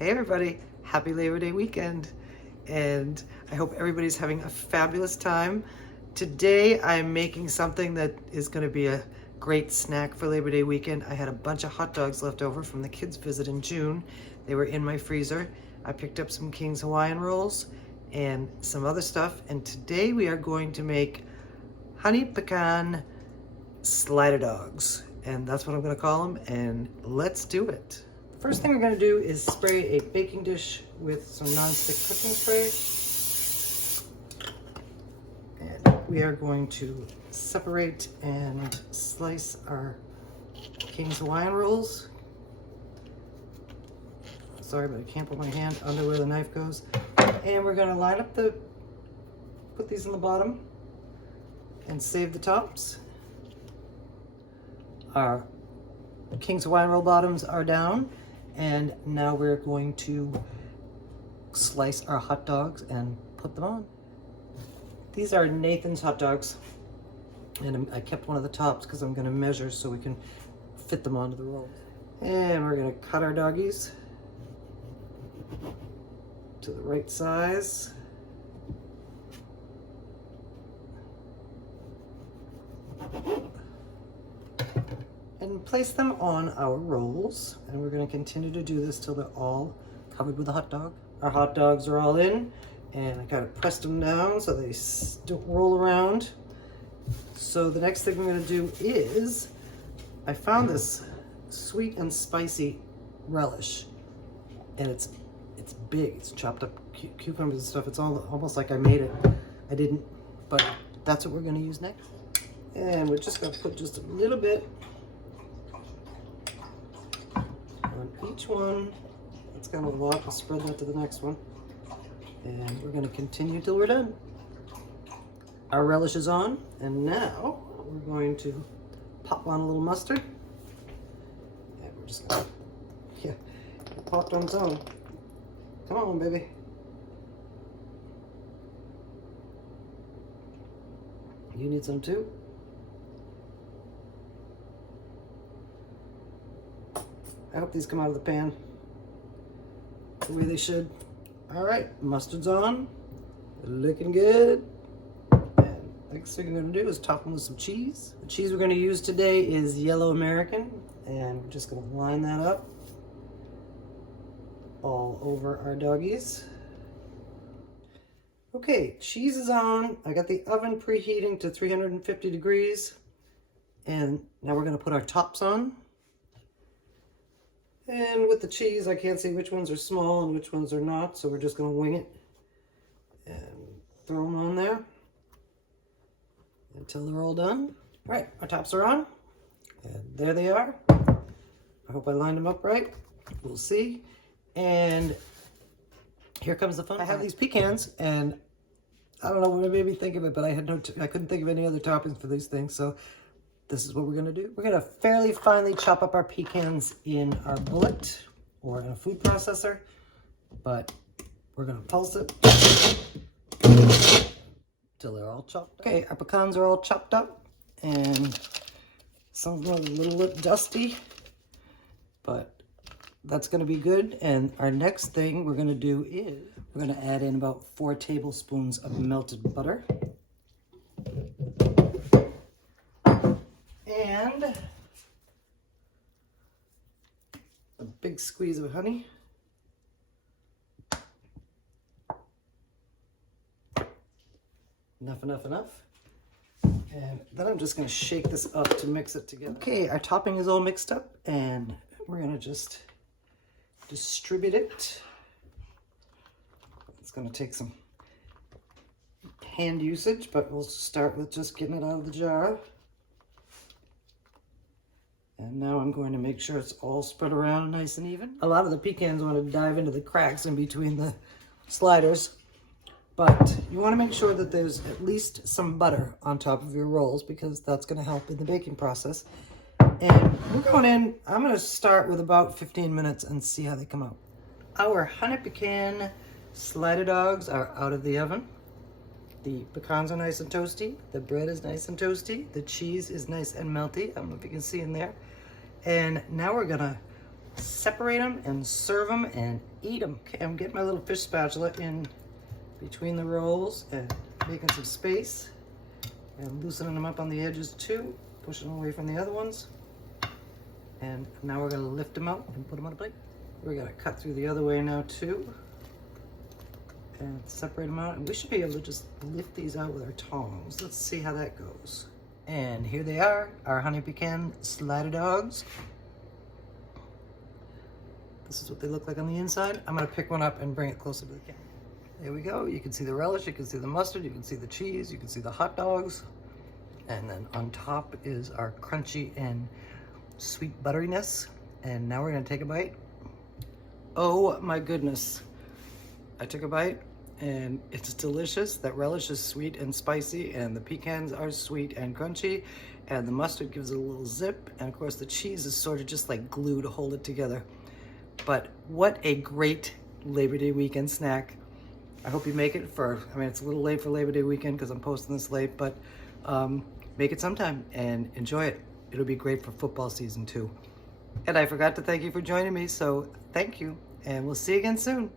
Hey everybody, happy Labor Day weekend. And I hope everybody's having a fabulous time. Today I'm making something that is going to be a great snack for Labor Day weekend. I had a bunch of hot dogs left over from the kids' visit in June. They were in my freezer. I picked up some King's Hawaiian rolls and some other stuff. And today we are going to make honey pecan slider dogs. And that's what I'm going to call them. And let's do it. First thing we're going to do is spray a baking dish with some nonstick cooking spray. And we are going to separate and slice our King's Hawaiian rolls. Sorry, but I can't put my hand under where the knife goes. And we're going to line up put these in the bottom and save the tops. Our King's Hawaiian roll bottoms are down. And now we're going to slice our hot dogs and put them on. These are Nathan's hot dogs. And I kept one of the tops because I'm going to measure so we can fit them onto the rolls. And we're going to cut our doggies to the right size. And place them on our rolls. And we're going to continue to do this till they're all covered with a hot dog. Our hot dogs are all in, and I kind of pressed them down so they don't roll around. So the next thing we're going to do is, I found this sweet and spicy relish, and it's big. It's chopped up cucumbers and stuff. It's almost like I made it. I didn't, but that's what we're going to use next. And we're just going to put just a little bit on each one. That's kind of a lot. I'll spread that to the next one. And we're going to continue till we're done. Our relish is on, and now we're going to pop on a little mustard. And we're just going to, yeah, it popped on its own. Come on, baby. You need some too? I hope these come out of the pan the way they should. All right, mustard's on, looking good. And next thing we're gonna do is top them with some cheese. The cheese we're gonna use today is Yellow American, and we're just gonna line that up all over our doggies. Okay, cheese is on. I got the oven preheating to 350 degrees. And now we're gonna put our tops on. And with the cheese, I can't see which ones are small and which ones are not, so we're just going to wing it and throw them on there until they're all done. All right, our tops are on, and there they are. I hope I lined them up right. We'll see. And here comes the fun. I have these pecans, and I don't know what made me think of it, but I couldn't think of any other toppings for these things, so this is what we're gonna do. We're gonna fairly finely chop up our pecans in our bullet or in a food processor, but we're gonna pulse it till they're all chopped. Okay, our pecans are all chopped up, and some of them are a little bit dusty, but that's gonna be good. And our next thing we're gonna do is we're gonna add in about 4 tablespoons of melted butter. And a big squeeze of honey. Enough. And then I'm just going to shake this up to mix it together. Okay, our topping is all mixed up, and we're going to just distribute it. It's going to take some hand usage, but we'll start with just getting it out of the jar. And now I'm going to make sure it's all spread around nice and even. A lot of the pecans want to dive into the cracks in between the sliders, but you want to make sure that there's at least some butter on top of your rolls, because that's going to help in the baking process. And we're going in, I'm going to start with about 15 minutes and see how they come out. Our honey pecan slider dogs are out of the oven. The pecans are nice and toasty. The bread is nice and toasty. The cheese is nice and melty. I don't know if you can see in there. And now we're gonna separate them and serve them and eat them. Okay, I'm getting my little fish spatula in between the rolls and making some space and loosening them up on the edges too, pushing them away from the other ones. And now we're gonna lift them out and put them on a plate. We're gonna cut through the other way now too and separate them out. And we should be able to just lift these out with our tongs. Let's see how that goes. And here they are, our honey pecan slider dogs. This is what they look like on the inside. I'm gonna pick one up and bring it closer to the camera. There we go. You can see the relish, you can see the mustard, you can see the cheese, you can see the hot dogs. And then on top is our crunchy and sweet butteriness. And now we're gonna take a bite. Oh my goodness. I took a bite and it's delicious. That relish is sweet and spicy, and the pecans are sweet and crunchy, and the mustard gives it a little zip, and of course the cheese is sort of just like glue to hold it together. But what a great Labor Day weekend snack. I hope you make it for, I mean, it's a little late for Labor Day weekend because I'm posting this late, but make it sometime and enjoy it. It'll be great for football season too. And I forgot to thank you for joining me, so thank you, and we'll see you again soon.